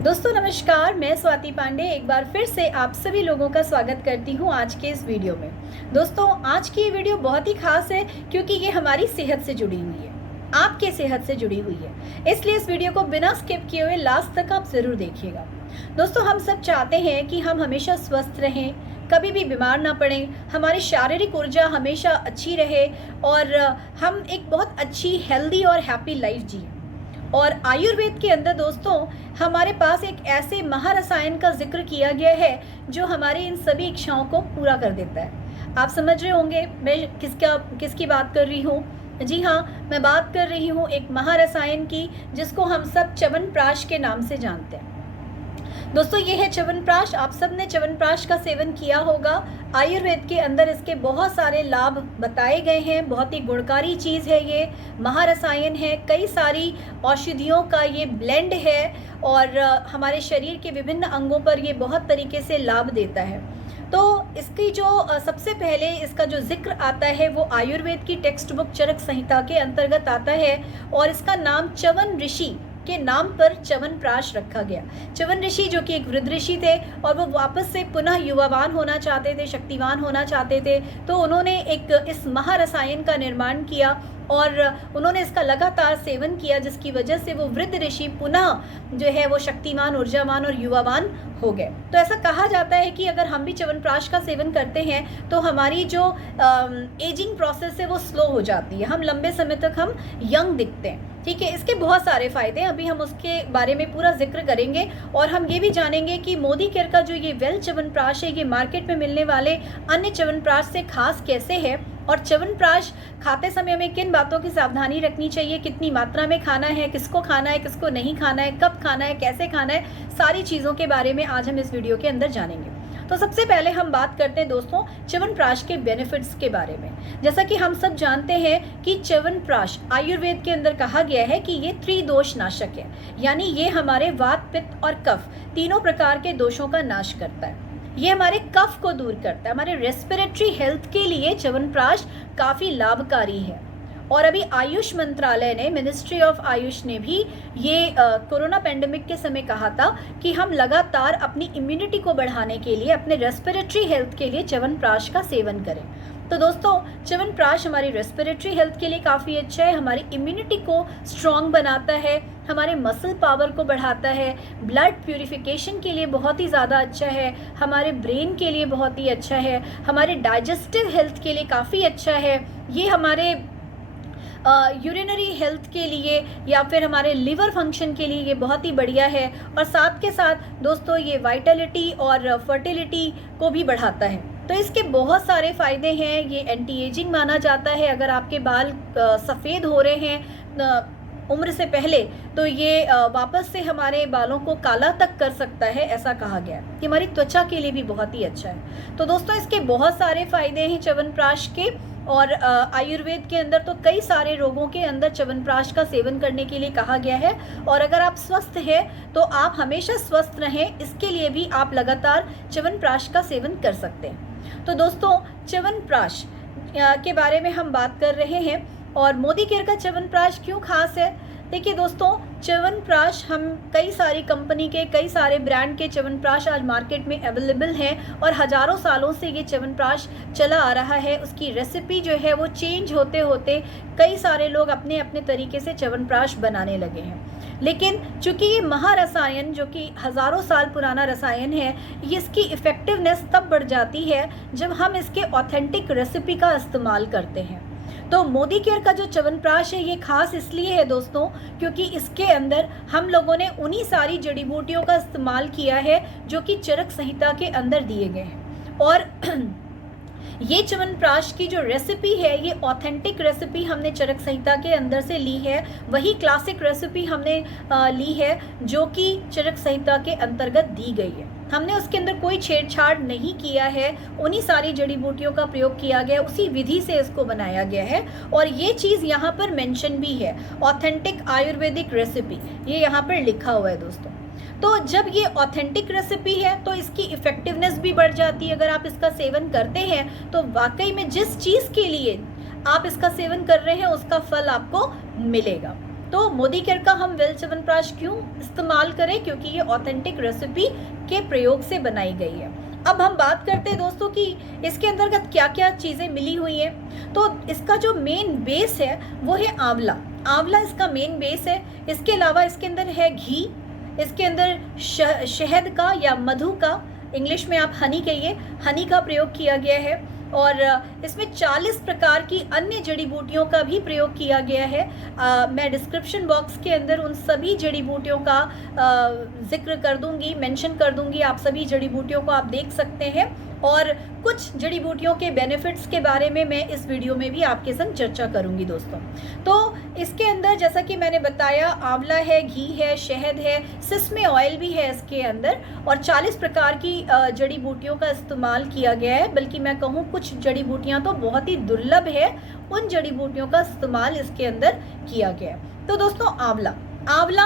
दोस्तों नमस्कार, मैं स्वाति पांडे एक बार फिर से आप सभी लोगों का स्वागत करती हूं आज के इस वीडियो में। दोस्तों आज की ये वीडियो बहुत ही खास है क्योंकि ये हमारी सेहत से जुड़ी हुई है, आपके सेहत से जुड़ी हुई है, इसलिए इस वीडियो को बिना स्किप किए हुए लास्ट तक आप ज़रूर देखिएगा। दोस्तों हम सब चाहते हैं कि हम हमेशा स्वस्थ रहें, कभी भी बीमार ना पड़ें, हमारी शारीरिक ऊर्जा हमेशा अच्छी रहे और हम एक बहुत अच्छी हेल्दी और हैप्पी लाइफ जिएं। और आयुर्वेद के अंदर दोस्तों हमारे पास एक ऐसे महारसायन का जिक्र किया गया है जो हमारी इन सभी इच्छाओं को पूरा कर देता है। आप समझ रहे होंगे मैं किसकी बात कर रही हूँ। जी हाँ, मैं बात कर रही हूँ एक महारसायन की जिसको हम सब च्यवनप्राश के नाम से जानते हैं। दोस्तों ये है च्यवनप्राश। आप सब ने च्यवनप्राश का सेवन किया होगा। आयुर्वेद के अंदर इसके बहुत सारे लाभ बताए गए हैं, बहुत ही गुणकारी चीज़ है, ये महारसायन है, कई सारी औषधियों का ये ब्लेंड है और हमारे शरीर के विभिन्न अंगों पर ये बहुत तरीके से लाभ देता है। तो इसकी जो सबसे पहले इसका जो जिक्र आता है वो आयुर्वेद की टेक्स्ट बुक चरक संहिता के अंतर्गत आता है और इसका नाम च्यवन ऋषि के नाम पर च्यवनप्राश रखा गया। च्यवन ऋषि जो कि एक वृद्ध ऋषि थे और वो वापस से पुनः युवावान होना चाहते थे, शक्तिवान होना चाहते थे, तो उन्होंने एक इस महारसायन का निर्माण किया और उन्होंने इसका लगातार सेवन किया जिसकी वजह से वो वृद्ध ऋषि पुनः जो है वो शक्तिमान, ऊर्जावान और युवावान हो गए। तो ऐसा कहा जाता है कि अगर हम भी च्यवनप्राश का सेवन करते हैं तो हमारी जो एजिंग प्रोसेस है वो स्लो हो जाती है, हम लंबे समय तक हम यंग दिखते हैं। ठीक है, इसके बहुत सारे फ़ायदे हैं, अभी हम उसके बारे में पूरा जिक्र करेंगे और हम ये भी जानेंगे कि मोदी केयर का जो ये वेल च्यवनप्राश है ये मार्केट में मिलने वाले अन्य च्यवनप्राश से खास कैसे है और च्यवनप्राश खाते समय हमें किन बातों की सावधानी रखनी चाहिए, कितनी मात्रा में खाना है, किसको खाना है, किसको नहीं खाना है, कब खाना है, कैसे खाना है, सारी चीज़ों के बारे में आज हम इस वीडियो के अंदर जानेंगे। तो सबसे पहले हम बात करते हैं दोस्तों च्यवनप्राश के बेनिफिट्स के बारे में। जैसा कि हम सब जानते हैं कि च्यवनप्राश आयुर्वेद के अंदर कहा गया है कि ये त्रिदोष नाशक है, यानी ये हमारे वात, पित्त और कफ तीनों प्रकार के दोषों का नाश करता है। ये हमारे कफ को दूर करता है, हमारे रेस्पिरेटरी हेल्थ के लिए च्यवनप्राश काफ़ी लाभकारी है। और अभी आयुष मंत्रालय ने, मिनिस्ट्री ऑफ आयुष ने भी ये कोरोना पेंडेमिक के समय कहा था कि हम लगातार अपनी इम्यूनिटी को बढ़ाने के लिए, अपने रेस्पिरेटरी हेल्थ के लिए च्यवनप्राश का सेवन करें। तो दोस्तों च्यवनप्राश हमारी रेस्पिरेटरी हेल्थ के लिए काफ़ी अच्छा है, हमारी इम्यूनिटी को स्ट्रॉन्ग बनाता है, हमारे मसल पावर को बढ़ाता है, ब्लड प्यूरिफिकेशन के लिए बहुत ही ज़्यादा अच्छा है, हमारे ब्रेन के लिए बहुत ही अच्छा है, हमारे डाइजेस्टिव हेल्थ के लिए काफ़ी अच्छा है, ये हमारे यूरिनरी हेल्थ के लिए या फिर हमारे लिवर फंक्शन के लिए ये बहुत ही बढ़िया है। और साथ के साथ दोस्तों ये वाइटलिटी और फर्टिलिटी को भी बढ़ाता है। तो इसके बहुत सारे फ़ायदे हैं। ये एंटी एजिंग माना जाता है, अगर आपके बाल सफ़ेद हो रहे हैं उम्र से पहले तो ये वापस से हमारे बालों को काला तक कर सकता है, ऐसा कहा गया है। ये हमारी त्वचा के लिए भी बहुत ही अच्छा है। तो दोस्तों इसके बहुत सारे फ़ायदे हैं च्यवनप्राश के और आयुर्वेद के अंदर तो कई सारे रोगों के अंदर च्यवनप्राश का सेवन करने के लिए कहा गया है। और अगर आप स्वस्थ हैं तो आप हमेशा स्वस्थ रहें, इसके लिए भी आप लगातार च्यवनप्राश का सेवन कर सकते हैं। तो दोस्तों च्यवनप्राश के बारे में हम बात कर रहे हैं और मोदी केयर का च्यवनप्राश क्यों खास है। देखिए दोस्तों, च्यवनप्राश हम कई सारी कंपनी के, कई सारे ब्रांड के च्यवनप्राश आज मार्केट में अवेलेबल हैं और हज़ारों सालों से ये च्यवनप्राश चला आ रहा है। उसकी रेसिपी जो है वो चेंज होते होते कई सारे लोग अपने अपने तरीके से च्यवनप्राश बनाने लगे हैं। लेकिन चूँकि ये महारसायन जो कि हज़ारों साल पुराना रसायन है, ये इसकी इफ़ेक्टिवनेस तब बढ़ जाती है जब हम इसके ऑथेंटिक रेसिपी का इस्तेमाल करते हैं। तो मोदी केयर का जो च्यवनप्राश है ये खास इसलिए है दोस्तों क्योंकि इसके अंदर हम लोगों ने उन्हीं सारी जड़ी बूटियों का इस्तेमाल किया है जो कि चरक संहिता के अंदर दिए गए हैं। और ये च्यवनप्राश की जो रेसिपी है ये ऑथेंटिक रेसिपी हमने चरक संहिता के अंदर से ली है, वही क्लासिक रेसिपी हमने ली है जो कि चरक संहिता के अंतर्गत दी गई है। हमने उसके अंदर कोई छेड़छाड़ नहीं किया है, उन्हीं सारी जड़ी बूटियों का प्रयोग किया गया, उसी विधि से इसको बनाया गया है। और ये चीज़ यहाँ पर मेंशन भी है, ऑथेंटिक आयुर्वेदिक रेसिपी, ये यहाँ पर लिखा हुआ है दोस्तों। तो जब ये ऑथेंटिक रेसिपी है तो इसकी इफ़ेक्टिवनेस भी बढ़ जाती है। अगर आप इसका सेवन करते हैं तो वाकई में जिस चीज़ के लिए आप इसका सेवन कर रहे हैं उसका फल आपको मिलेगा। तो मोदी केयर का हम वेल च्यवनप्राश क्यों इस्तेमाल करें? क्योंकि ये ऑथेंटिक रेसिपी के प्रयोग से बनाई गई है। अब हम बात करते हैं दोस्तों कि इसके अंतर्गत क्या क्या चीज़ें मिली हुई हैं। तो इसका जो मेन बेस है वो है आंवला। आंवला इसका मेन बेस है। इसके अलावा इसके अंदर है घी, इसके अंदर शहद का या मधु का, इंग्लिश में आप हनी कहिए, हनी का प्रयोग किया गया है। और इसमें 40 प्रकार की अन्य जड़ी बूटियों का भी प्रयोग किया गया है। मैं डिस्क्रिप्शन बॉक्स के अंदर उन सभी जड़ी बूटियों का जिक्र कर दूंगी, मेंशन कर दूंगी। आप सभी जड़ी बूटियों को आप देख सकते हैं और कुछ जड़ी बूटियों के बेनिफिट्स के बारे में मैं इस वीडियो में भी आपके संग चर्चा करूंगी दोस्तों। तो इसके अंदर जैसा कि मैंने बताया, आंवला है, घी है, शहद है, सिसमे ऑयल भी है इसके अंदर, और 40 प्रकार की जड़ी बूटियों का इस्तेमाल किया गया है। बल्कि मैं कहूँ कुछ जड़ी बूटियाँ तो बहुत ही दुर्लभ है, उन जड़ी बूटियों का इस्तेमाल इसके अंदर किया गया है। तो दोस्तों आंवला, आंवला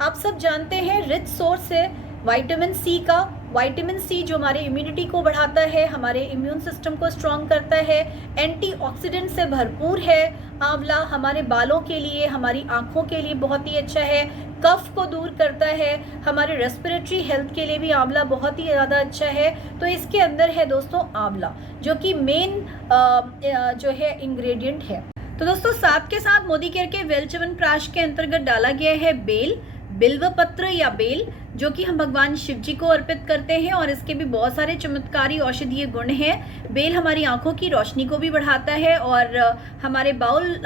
आप सब जानते हैं रिच सोर्स है विटामिन सी का। विटामिन सी जो हमारे इम्यूनिटी को बढ़ाता है, हमारे इम्यून सिस्टम को स्ट्रॉन्ग करता है, एंटीऑक्सीडेंट से भरपूर है। आंवला हमारे बालों के लिए, हमारी आँखों के लिए बहुत ही अच्छा है, कफ को दूर करता है, हमारे रेस्पिरेटरी हेल्थ के लिए भी आंवला बहुत ही ज़्यादा अच्छा है। तो इसके अंदर है दोस्तों आंवला, जो कि मेन जो है इंग्रेडिएंट है। तो दोस्तों साथ के साथ मोदी केयर के वेल च्यवनप्राश के अंतर्गत डाला गया है बेल, बिल्व पत्र या बेल, जो कि हम भगवान शिव जी को अर्पित करते हैं और इसके भी बहुत सारे चमत्कारी औषधीय गुण हैं। बेल हमारी आंखों की रोशनी को भी बढ़ाता है और हमारे बाउल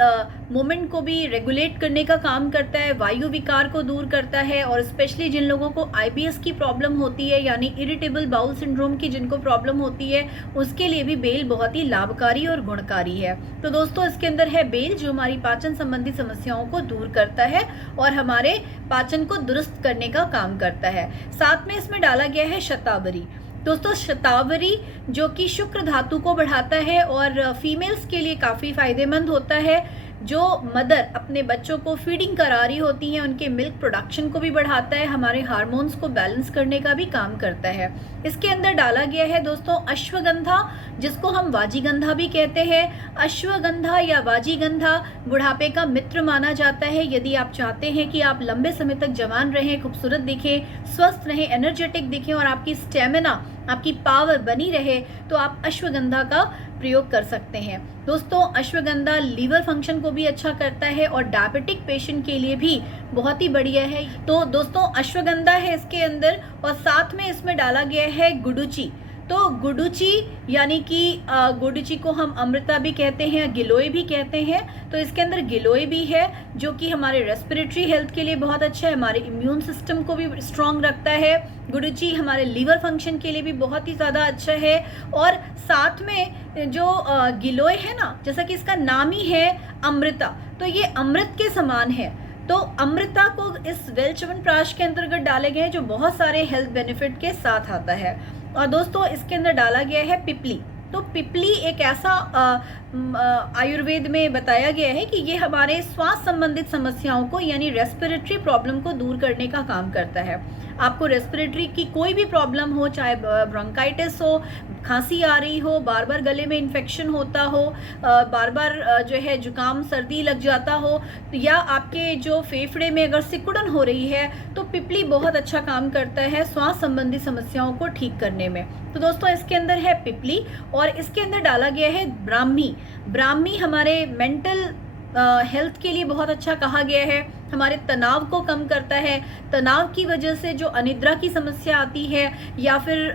मूवमेंट को भी रेगुलेट करने का काम करता है, वायु विकार को दूर करता है। और स्पेशली जिन लोगों को आईबीएस की प्रॉब्लम होती है, यानी इरिटेबल बाउल सिंड्रोम की जिनको प्रॉब्लम होती है, उसके लिए भी बेल बहुत ही लाभकारी और गुणकारी है। तो दोस्तों इसके अंदर है बेल, जो हमारी पाचन संबंधी समस्याओं को दूर करता है और हमारे पाचन को दुरुस्त करने का काम करता है। साथ में इसमें डाला गया है शतावरी। दोस्तों शतावरी जो कि शुक्र धातु को बढ़ाता है और फीमेल्स के लिए काफ़ी फायदेमंद होता है। जो मदर अपने बच्चों को फीडिंग करा रही होती हैं, उनके मिल्क प्रोडक्शन को भी बढ़ाता है, हमारे हार्मोन्स को बैलेंस करने का भी काम करता है। इसके अंदर डाला गया है दोस्तों अश्वगंधा, जिसको हम वाजीगंधा भी कहते हैं। अश्वगंधा या वाजीगंधा बुढ़ापे का मित्र माना जाता है। यदि आप चाहते हैं कि आप लंबे समय तक जवान रहें, खूबसूरत दिखें, स्वस्थ रहें, एनर्जेटिक दिखें और आपकी स्टेमिना, आपकी पावर बनी रहे, तो आप अश्वगंधा का प्रयोग कर सकते हैं। दोस्तों अश्वगंधा लीवर फंक्शन को भी अच्छा करता है और डायबिटिक पेशेंट के लिए भी बहुत ही बढ़िया है। तो दोस्तों अश्वगंधा है इसके अंदर, और साथ में इसमें डाला गया है गुडुचि। तो गुडुचि यानी कि गुडुचि को हम अमृता भी कहते हैं, गिलोय भी कहते हैं। तो इसके अंदर गिलोय भी है, जो कि हमारे रेस्पिरेटरी हेल्थ के लिए बहुत अच्छा है, हमारे इम्यून सिस्टम को भी स्ट्रॉन्ग रखता है। गुडुचि हमारे लीवर फंक्शन के लिए भी बहुत ही ज़्यादा अच्छा है। और साथ में जो गिलोय है ना, जैसा कि इसका नाम ही है अमृता, तो ये अमृत के समान है। तो अमृता को इस वेल च्यवनप्राश के अंतर्गत डाले गए, जो बहुत सारे हेल्थ बेनिफिट के साथ आता है। और दोस्तों इसके अंदर डाला गया है पिपली। तो पिपली एक ऐसा आयुर्वेद में बताया गया है कि ये हमारे श्वास संबंधित समस्याओं को, यानी रेस्पिरेटरी प्रॉब्लम को दूर करने का काम करता है। आपको रेस्पिरेटरी की कोई भी प्रॉब्लम हो, चाहे ब्रोंकाइटिस हो, खांसी आ रही हो, बार बार गले में इन्फेक्शन होता हो, बार बार जो है जुकाम सर्दी लग जाता हो, या आपके जो फेफड़े में अगर सिकुड़न हो रही है, तो पिपली बहुत अच्छा काम करता है श्वास संबंधी समस्याओं को ठीक करने में। तो दोस्तों इसके अंदर है पिपली, और इसके अंदर डाला गया है ब्राह्मी। ब्राह्मी हमारे मेंटल हेल्थ के लिए बहुत अच्छा कहा गया है, हमारे तनाव को कम करता है। तनाव की वजह से जो अनिद्रा की समस्या आती है, या फिर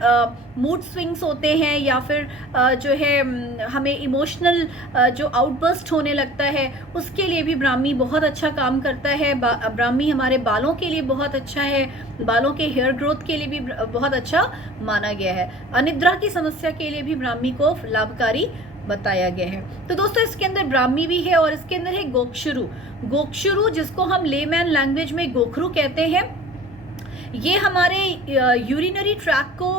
मूड स्विंग्स होते हैं, या फिर जो है हमें इमोशनल जो आउटबर्स्ट होने लगता है, उसके लिए भी ब्राह्मी बहुत अच्छा काम करता है। ब्राह्मी हमारे बालों के लिए बहुत अच्छा है, बालों के हेयर ग्रोथ के लिए भी बहुत अच्छा माना गया है। अनिद्रा की समस्या के लिए भी ब्राह्मी को लाभकारी बताया गया है। तो दोस्तों इसके अंदर ब्राह्मी भी है, और इसके अंदर है गोक्षुरु। गोक्षुरु जिसको हम लेमैन लैंग्वेज में गोखरू कहते हैं, ये हमारे यूरिनरी ट्रैक को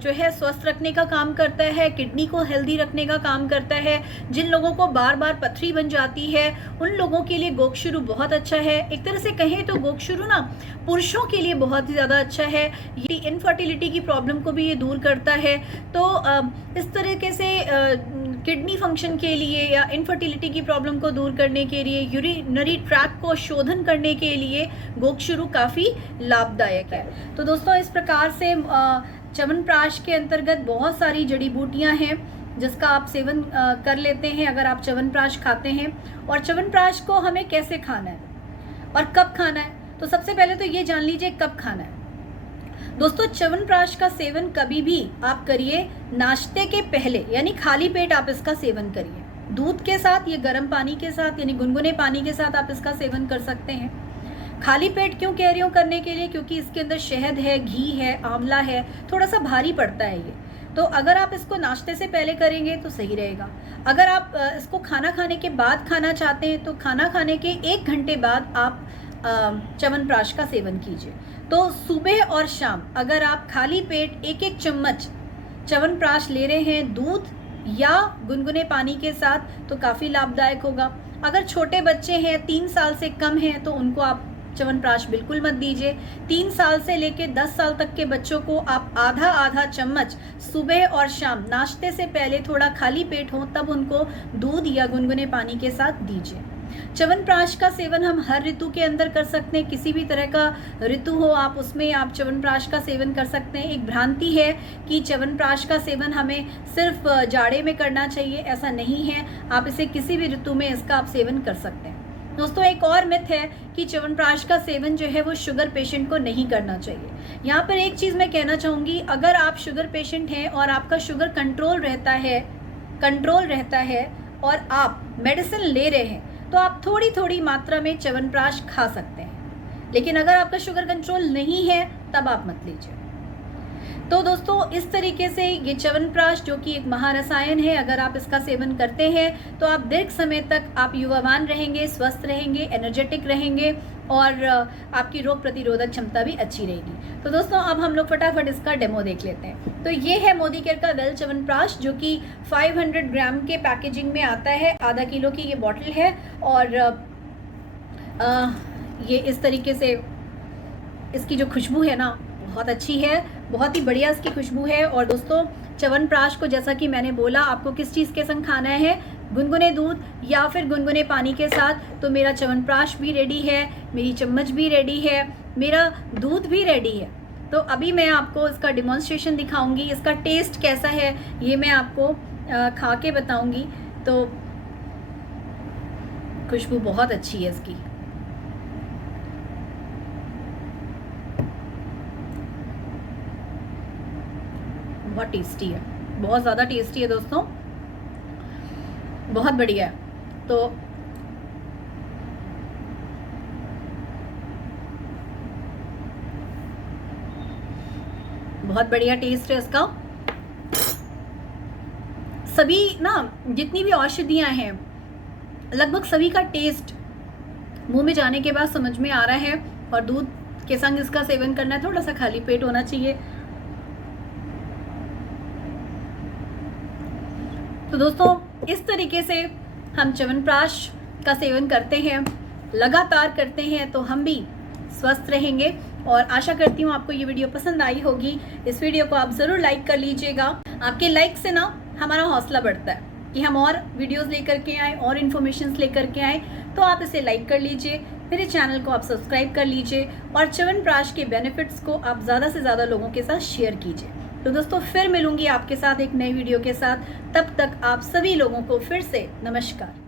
जो है स्वस्थ रखने का काम करता है, किडनी को हेल्दी रखने का काम करता है। जिन लोगों को बार बार पथरी बन जाती है, उन लोगों के लिए गोक्षुरु बहुत अच्छा है। एक तरह से कहें तो गोक्षुरु ना पुरुषों के लिए बहुत ही ज़्यादा अच्छा है, ये इनफर्टिलिटी की प्रॉब्लम को भी ये दूर करता है। तो इस तरीके से किडनी फंक्शन के लिए या इनफर्टिलिटी की प्रॉब्लम को दूर करने के लिए, यूरिनरी ट्रैक को शोधन करने के लिए गोक्षुरु काफ़ी लाभदायक है। तो दोस्तों इस प्रकार से च्यवनप्राश के अंतर्गत बहुत सारी जड़ी बूटियाँ हैं जिसका आप सेवन कर लेते हैं अगर आप च्यवनप्राश खाते हैं। और च्यवनप्राश को हमें कैसे खाना है और कब खाना है, तो सबसे पहले तो ये जान लीजिए कब खाना है। दोस्तों च्यवनप्राश का सेवन कभी भी आप करिए नाश्ते के पहले, यानी खाली पेट आप इसका सेवन करिए। दूध के साथ या गर्म पानी के साथ, यानी गुनगुने पानी के साथ आप इसका सेवन कर सकते हैं। खाली पेट क्यों कह रही हूँ करने के लिए, क्योंकि इसके अंदर शहद है, घी है, आंवला है, थोड़ा सा भारी पड़ता है ये। तो अगर आप इसको नाश्ते से पहले करेंगे तो सही रहेगा। अगर आप इसको खाना खाने के बाद खाना चाहते हैं तो खाना खाने के 1 घंटे बाद आप च्यवनप्राश का सेवन कीजिए। तो सुबह और शाम अगर आप खाली पेट 1-1 चम्मच च्यवनप्राश ले रहे हैं दूध या गुनगुने पानी के साथ तो काफ़ी लाभदायक होगा। अगर छोटे बच्चे हैं, 3 साल से कम हैं, तो उनको आप च्यवनप्राश बिल्कुल मत दीजिए। 3 साल से लेकर 10 साल तक के बच्चों को आप आधा चम्मच सुबह और शाम नाश्ते से पहले थोड़ा खाली पेट हो तब उनको दूध या गुनगुने पानी के साथ दीजिए। च्यवनप्राश का सेवन हम हर ऋतु के अंदर कर सकते हैं। किसी भी तरह का ऋतु हो आप उसमें आप च्यवनप्राश का सेवन कर सकते हैं। एक भ्रांति है कि च्यवनप्राश का सेवन हमें सिर्फ जाड़े में करना चाहिए, ऐसा नहीं है। आप इसे किसी भी ऋतु में इसका आप सेवन कर सकते हैं। दोस्तों एक और मिथ है कि च्यवनप्राश का सेवन जो है वो शुगर पेशेंट को नहीं करना चाहिए। यहाँ पर एक चीज़ मैं कहना चाहूँगी, अगर आप शुगर पेशेंट हैं और आपका शुगर कंट्रोल रहता है और आप मेडिसिन ले रहे हैं तो आप थोड़ी थोड़ी मात्रा में च्यवनप्राश खा सकते हैं। लेकिन अगर आपका शुगर कंट्रोल नहीं है तब आप मत लीजिए। तो दोस्तों इस तरीके से ये च्यवनप्राश जो कि एक महारसायन है, अगर आप इसका सेवन करते हैं तो आप दीर्घ समय तक आप युवावान रहेंगे, स्वस्थ रहेंगे, एनर्जेटिक रहेंगे और आपकी रोग प्रतिरोधक क्षमता भी अच्छी रहेगी। तो दोस्तों अब हम लोग फटाफट इसका डेमो देख लेते हैं। तो ये है मोदी केयर का वेल च्यवनप्राश जो कि 500 ग्राम के पैकेजिंग में आता है। आधा किलो की ये बॉटल है और ये इस तरीके से इसकी जो खुशबू है ना बहुत अच्छी है, बहुत ही बढ़िया इसकी खुशबू है। और दोस्तों च्यवनप्राश को जैसा कि मैंने बोला आपको किस चीज़ के संग खाना है, गुनगुने दूध या फिर गुनगुने पानी के साथ। तो मेरा च्यवनप्राश भी रेडी है, मेरी चम्मच भी रेडी है, मेरा दूध भी रेडी है। तो अभी मैं आपको इसका डिमॉन्स्ट्रेशन दिखाऊंगी, इसका टेस्ट कैसा है ये मैं आपको खा के बताऊंगी। तो खुशबू बहुत अच्छी है इसकी। बहुत टेस्टी है, बहुत ज़्यादा टेस्टी है दोस्तों, बहुत बढ़िया है। तो बहुत बढ़िया टेस्ट है इसका। सभी ना जितनी भी औषधियां हैं लगभग सभी का टेस्ट मुंह में जाने के बाद समझ में आ रहा है। और दूध के संग इसका सेवन करना है, थोड़ा सा खाली पेट होना चाहिए। तो दोस्तों इस तरीके से हम च्यवनप्राश का सेवन करते हैं, लगातार करते हैं तो हम भी स्वस्थ रहेंगे। और आशा करती हूँ आपको ये वीडियो पसंद आई होगी। इस वीडियो को आप ज़रूर लाइक कर लीजिएगा। आपके लाइक से ना हमारा हौसला बढ़ता है कि हम और वीडियोस लेकर के आए और इन्फॉर्मेशंस लेकर के आए। तो आप इसे लाइक कर लीजिए, मेरे चैनल को आप सब्सक्राइब कर लीजिए और च्यवनप्राश के बेनिफिट्स को आप ज़्यादा से ज़्यादा लोगों के साथ शेयर कीजिए। तो दोस्तों फिर मिलूंगी आपके साथ एक नई वीडियो के साथ। तब तक आप सभी लोगों को फिर से नमस्कार।